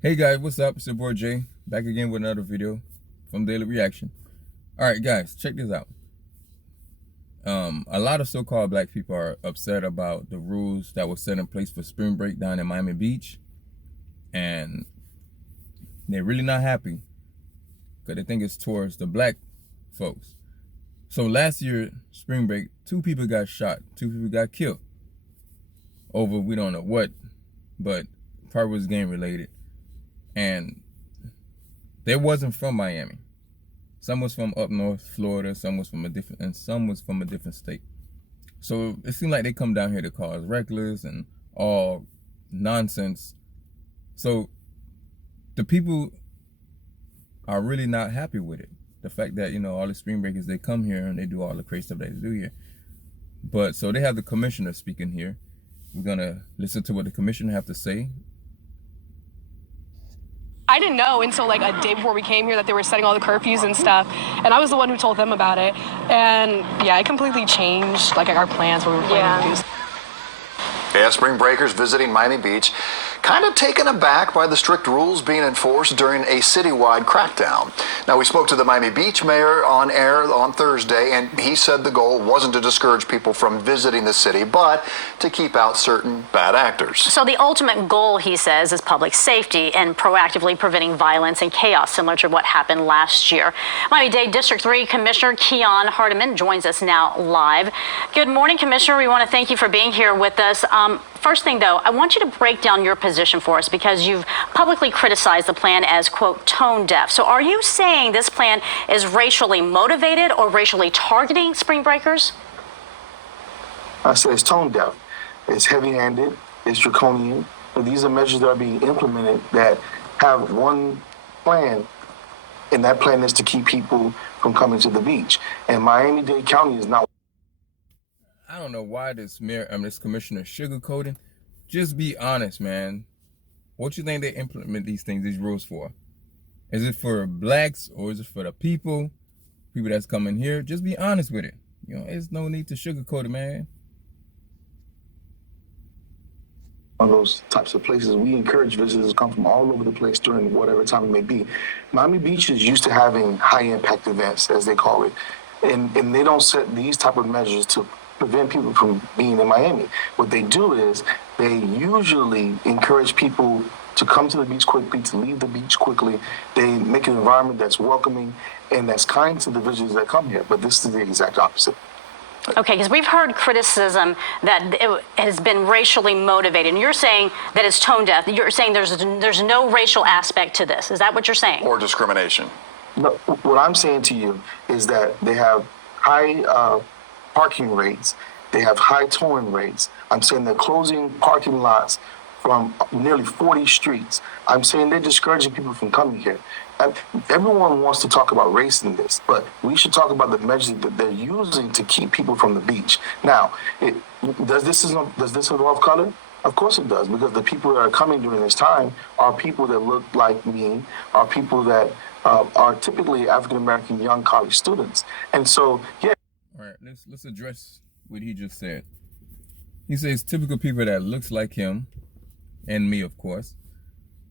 Hey guys, what's up? It's your boy Jay, back again with another video from Daily Reaction. Alright guys, check this out. A lot of so-called black people are upset about the rules that were set in place for spring break down in Miami Beach. And they're really not happy because they think it's towards the black folks. So last year, spring break, 2 people got shot, 2 people got killed over we don't know what, but part was gang related. And they wasn't from Miami. Some was from up north Florida, some was from a different state. So it seemed like they come down here to cause reckless and all nonsense. So the people are really not happy with it. The fact that, all the spring breakers, they come here and they do all the crazy stuff that they do here. But so they have the commissioner speaking here. We're gonna listen to what the commissioner have to say. I didn't know until like a day before we came here that they were setting all the curfews and stuff, and I was the one who told them about it. And yeah, it completely changed like our plans, what we were planning to do. Yeah, spring breakers visiting Miami Beach kind of taken aback by the strict rules being enforced during a citywide crackdown. Now, we spoke to the Miami Beach mayor on air on Thursday, and he said the goal wasn't to discourage people from visiting the city, but to keep out certain bad actors. So the ultimate goal, he says, is public safety and proactively preventing violence and chaos, similar to what happened last year. Miami-Dade District 3 Commissioner Keon Hardiman joins us now live. Good morning, Commissioner. We want to thank you for being here with us. First thing, though, I want you to break down your position for us because you've publicly criticized the plan as, quote, tone deaf. So are you saying this plan is racially motivated or racially targeting spring breakers? I say it's tone deaf. It's heavy-handed. It's draconian. But these are measures that are being implemented that have one plan, and that plan is to keep people from coming to the beach. And Miami-Dade County is not. I don't know why this commissioner sugarcoating. Just be honest, man. What you think they implement these rules for? Is it for blacks or is it for the people that's coming here? Just be honest with it. There's no need to sugarcoat it, man. One of those types of places, we encourage visitors to come from all over the place during whatever time it may be. Miami Beach is used to having high-impact events, as they call it, and they don't set these type of measures to prevent people from being in Miami. What they do is they usually encourage people to come to the beach quickly, to leave the beach quickly. They make an environment that's welcoming and that's kind to the visitors that come here. But this is the exact opposite. Okay, because we've heard criticism that it has been racially motivated, and you're saying that it's tone deaf. You're saying there's no racial aspect to this. Is that what you're saying? Or discrimination. No, what I'm saying to you is that they have high parking rates. They have high towing rates. I'm saying they're closing parking lots from nearly 40 streets. I'm saying they're discouraging people from coming here. And everyone wants to talk about race in this, but we should talk about the measures that they're using to keep people from the beach. Now, does this involve color? Of course it does, because the people that are coming during this time are people that look like me, are people that are typically African-American young college students. And so, yeah. All right, let's address what he just said. He says typical people that looks like him and me, of course.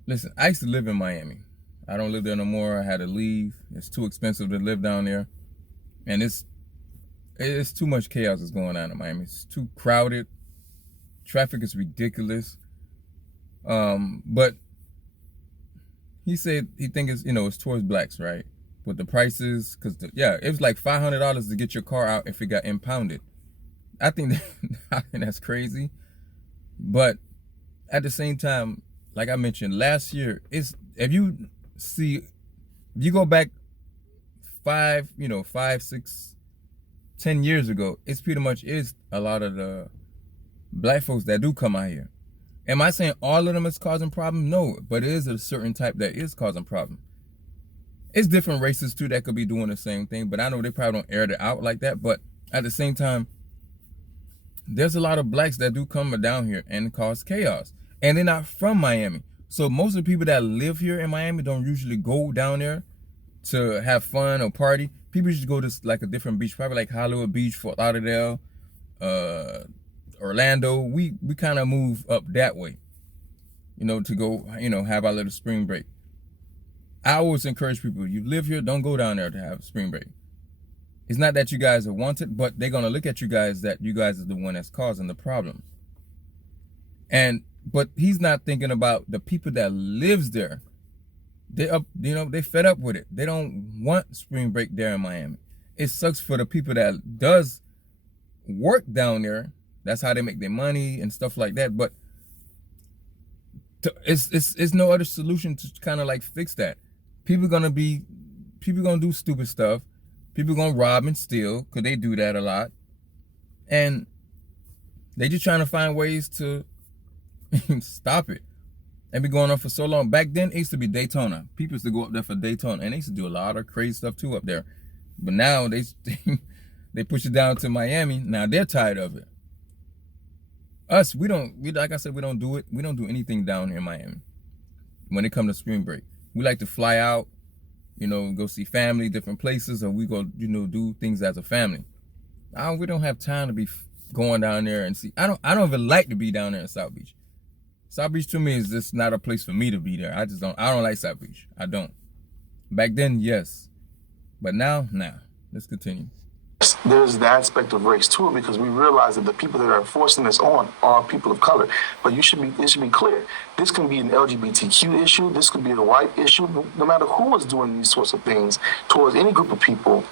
Listen, I used to live in Miami. I don't live there no more. I had to leave. It's too expensive to live down there. And it's too much chaos that's going on in Miami. It's too crowded. Traffic is ridiculous. But he said he thinks it's towards blacks, right? With the prices, because it was like $500 to get your car out if it got impounded. I think that's crazy. But at the same time, like I mentioned last year, if you go back 5, 6, 10 years ago, it's pretty much is a lot of the black folks that do come out here. Am I saying all of them is causing problems? No, but it is a certain type that is causing problems. It's different races too that could be doing the same thing, but I know they probably don't air it out like that. But at the same time, there's a lot of blacks that do come down here and cause chaos, and they're not from Miami. So most of the people that live here in Miami don't usually go down there to have fun or party. People just go to like a different beach, probably like Hollywood Beach, Fort Lauderdale, Orlando. We kind of move up that way. to go, have our little spring break. I always encourage people, you live here, don't go down there to have spring break. It's not that you guys are wanted, but they're going to look at you guys that you guys are the one that's causing the problem. But he's not thinking about the people that lives there. They fed up with it. They don't want spring break there in Miami. It sucks for the people that does work down there. That's how they make their money and stuff like that. But it's no other solution to kind of like fix that. People gonna do stupid stuff. People gonna rob and steal, because they do that a lot. And they just trying to find ways to stop it. And be going on for so long. Back then, it used to be Daytona. People used to go up there for Daytona, and they used to do a lot of crazy stuff too up there. But now they push it down to Miami. Now they're tired of it. Us, like I said, we don't do it. We don't do anything down here in Miami when it comes to spring break. We like to fly out, go see family, different places, or we go, do things as a family. We don't have time to be going down there and see. I don't even like to be down there in South Beach. South Beach to me is just not a place for me to be there. I don't like South Beach. I don't. Back then, yes. But now, nah. Let's continue. There's the aspect of race to it, because we realize that the people that are forcing this on are people of color. But it should be clear. This can be an LGBTQ issue. This could be a white issue. No matter who is doing these sorts of things towards any group of people,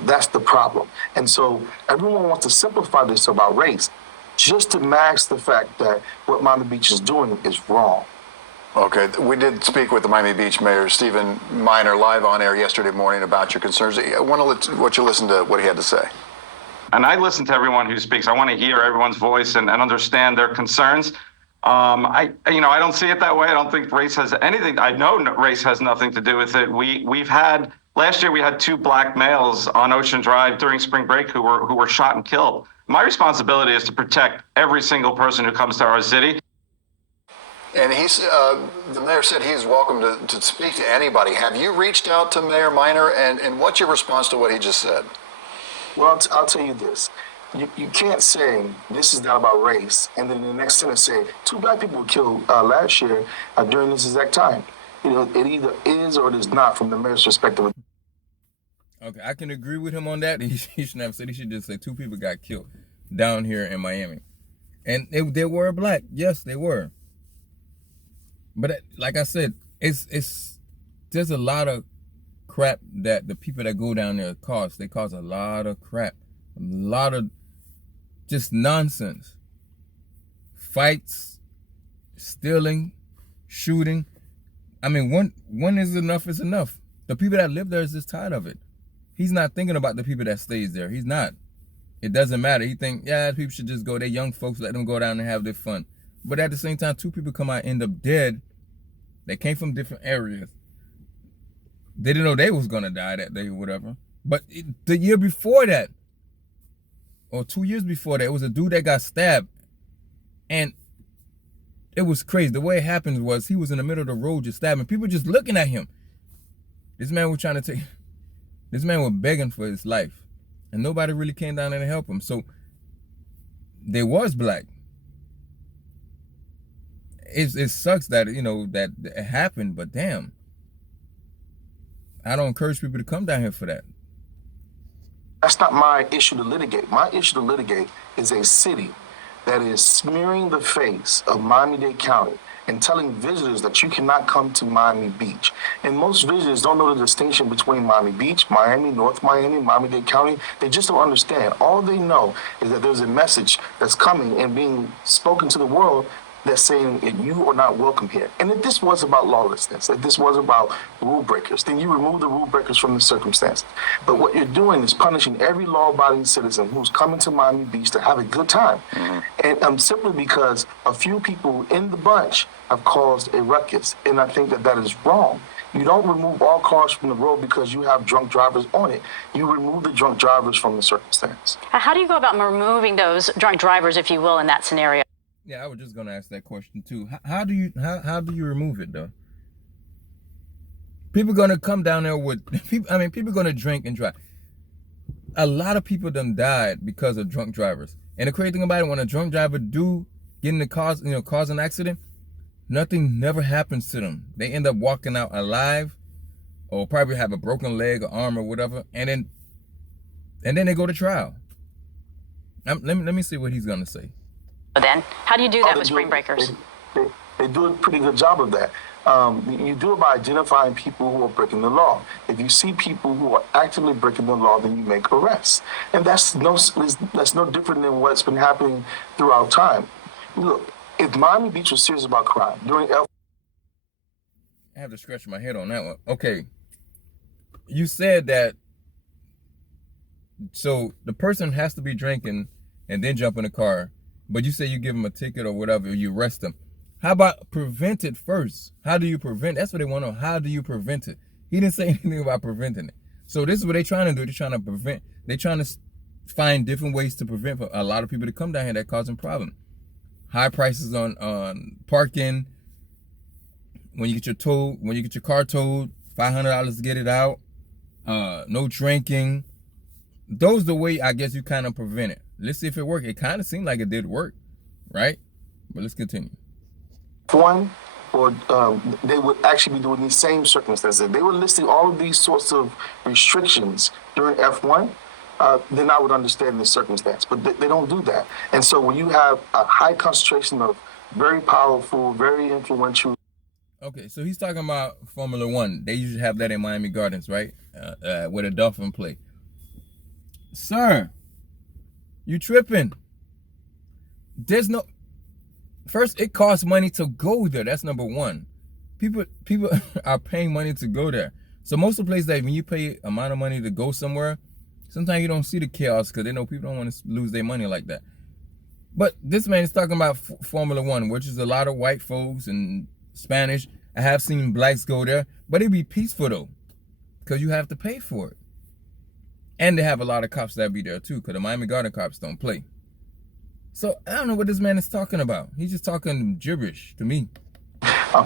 that's the problem. And so everyone wants to simplify this about race, just to mask the fact that what Miami Beach is doing is wrong. Okay, we did speak with the Miami Beach Mayor, Stephen Minor, live on air yesterday morning about your concerns. I want to let you listen to what he had to say. And I listen to everyone who speaks. I want to hear everyone's voice and understand their concerns. I don't see it that way. I don't think race has anything. I know race has nothing to do with it. Last year we had 2 black males on Ocean Drive during spring break who were shot and killed. My responsibility is to protect every single person who comes to our city. And the mayor said he's welcome to speak to anybody. Have you reached out to Mayor Minor, and what's your response to what he just said? Well, I'll tell you this. You can't say this is not about race, and then the next sentence say 2 black people were killed last year during this exact time. It either is or it is not, from the mayor's perspective. Okay, I can agree with him on that. He shouldn't have said. He should just say 2 people got killed down here in Miami, and they were black. Yes, they were. But like I said, there's a lot of crap that the people that go down there cause. They cause a lot of crap, a lot of just nonsense, fights, stealing, shooting. I mean, one is enough is enough. The people that live there is just tired of it. He's not thinking about the people that stays there. He's not. It doesn't matter. He think, people should just go. They're young folks. Let them go down and have their fun. But at the same time, 2 people come out, end up dead. They came from different areas. They didn't know they was gonna die that day or whatever. But the year before that, or 2 years before that, it was a dude that got stabbed. And it was crazy. The way it happened was he was in the middle of the road just stabbing. People just looking at him. This man was begging for his life. And nobody really came down there to help him. So they was black. It sucks that, that it happened, but damn. I don't encourage people to come down here for that. That's not my issue to litigate. My issue to litigate is a city that is smearing the face of Miami-Dade County and telling visitors that you cannot come to Miami Beach. And most visitors don't know the distinction between Miami Beach, Miami, North Miami, Miami-Dade County. They just don't understand. All they know is that there's a message that's coming and being spoken to the world that's saying that you are not welcome here. And if this was about lawlessness, if this was about rule breakers, then you remove the rule breakers from the circumstances. But what you're doing is punishing every law-abiding citizen who's coming to Miami Beach to have a good time. Mm-hmm. And simply because a few people in the bunch have caused a ruckus. And I think that is wrong. You don't remove all cars from the road because you have drunk drivers on it. You remove the drunk drivers from the circumstance. How do you go about removing those drunk drivers, if you will, in that scenario? Yeah, I was just gonna ask that question too. How do you remove it though? People gonna come down there with people. People gonna drink and drive. A lot of people done died because of drunk drivers. And the crazy thing about it, when a drunk driver do get in the cause an accident, Nothing never happens to them. They end up walking out alive, or probably have a broken leg or arm or whatever, and then they go to trial. Let me see what he's gonna say. Then, how do you do that they with do Spring it- Breakers? They do a pretty good job of that. You do it by identifying people who are breaking the law. If you see people who are actively breaking the law, then you make arrests, and that's no different than what's been happening throughout time. Look, if Miami Beach was serious about crime during I have to scratch my head on that one. Okay, you said that. So the person has to be drinking and then jump in the car, but you say you give them a ticket or whatever, you arrest them. How about prevent it first? How do you prevent? That's what they want to know. How do you prevent it? He didn't say anything about preventing it. So this is what they're trying to do. They're trying to prevent. They're trying to find different ways to prevent for a lot of people to come down here that causing problems. High prices on parking. When you get your car towed, $500 to get it out. No drinking. Those are the way I guess you kind of prevent it. Let's see if it worked. It kind of seemed like it did work, right? But let's continue. F1, or they would actually be doing these same circumstances. They were listing all of these sorts of restrictions during F1. Then I would understand the circumstance, but they don't do that. And so when you have a high concentration of very powerful, very influential. Okay, so he's talking about Formula One. They usually have that in Miami Gardens, right? Where the Dolphin play. Sir, you tripping. There's no... First, it costs money to go there. That's number one. People are paying money to go there. So most of the places that when you pay amount of money to go somewhere, sometimes you don't see the chaos because they know people don't want to lose their money like that. But this man is talking about Formula One, which is a lot of white folks and Spanish. I have seen blacks go there, but it'd be peaceful though, because you have to pay for it. And they have a lot of cops that be there too, because the Miami Garden cops don't play. So I don't know what this man is talking about. He's just talking gibberish to me.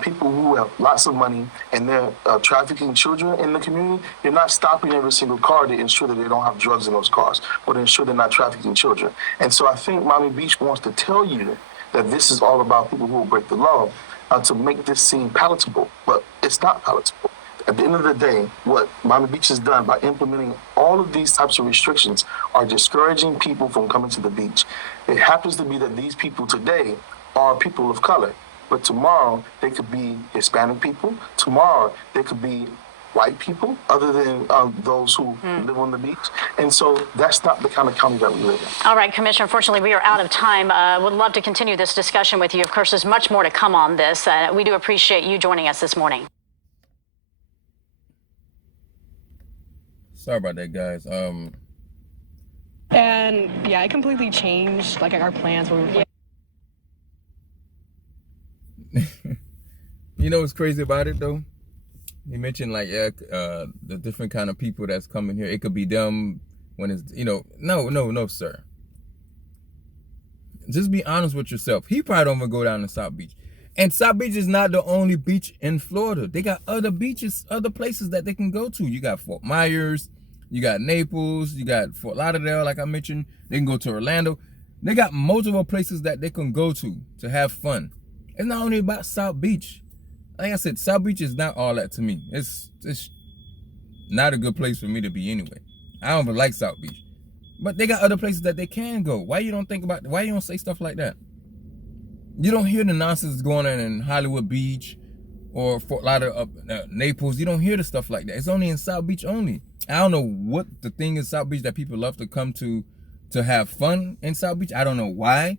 People who have lots of money and they're trafficking children in the community, you're not stopping every single car to ensure that they don't have drugs in those cars or to ensure they're not trafficking children. And so I think Miami Beach wants to tell you that this is all about people who will break the law to make this seem palatable, but it's not palatable. At the end of the day, what Miami Beach has done by implementing all of these types of restrictions are discouraging people from coming to the beach. It happens to be that these people today are people of color, but tomorrow they could be Hispanic people. Tomorrow they could be white people, other than those who live on the beach. And so that's not the kind of county that we live in. All right, Commissioner, unfortunately, we are out of time. Would love to continue this discussion with you. Of course, there's much more to come on this. We do appreciate you joining us this morning. Sorry about that, guys. And yeah, it completely changed like our plans. You know what's crazy about it though? He mentioned like the different kind of people that's coming here. It could be them when it's no, sir. Just be honest with yourself. He probably don't even go down to South Beach. And South Beach is not the only beach in Florida. They got other beaches, other places that they can go to. You got Fort Myers, you got Naples, you got Fort Lauderdale, like I mentioned. They can go to Orlando. They got multiple places that they can go to have fun. It's not only about South Beach. Like I said, South Beach is not all that to me. It's not a good place for me to be anyway. I don't even like South Beach. But they got other places that they can go. Why you don't say stuff like that? You don't hear the nonsense going on in Hollywood Beach or Fort Lauderdale, Naples. You don't hear the stuff like that. It's only in South Beach only. I don't know what the thing is South Beach that people love to come to have fun in South Beach. I don't know why.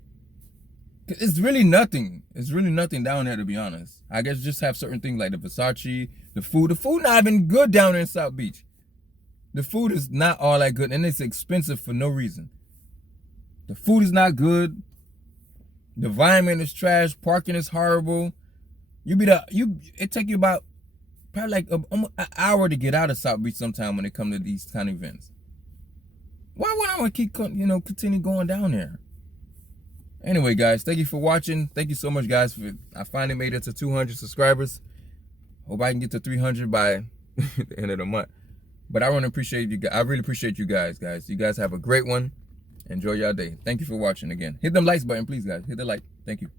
It's really nothing. It's really nothing down there, to be honest. I guess just have certain things like the Versace, the food. The food not even good down there in South Beach. The food is not all that good, and it's expensive for no reason. The food is not good. The environment is trash. Parking is horrible. It take you about probably like an hour to get out of South Beach sometime when it comes to these kind of events. Why would I want to keep continue going down there? Anyway, guys, thank you for watching. Thank you so much, guys. I finally made it to 200 subscribers. Hope I can get to 300 by the end of the month. But I really appreciate you. I really appreciate you guys. You guys have a great one. Enjoy your day. Thank you for watching again. Hit them likes button, please, guys. Hit the like. Thank you.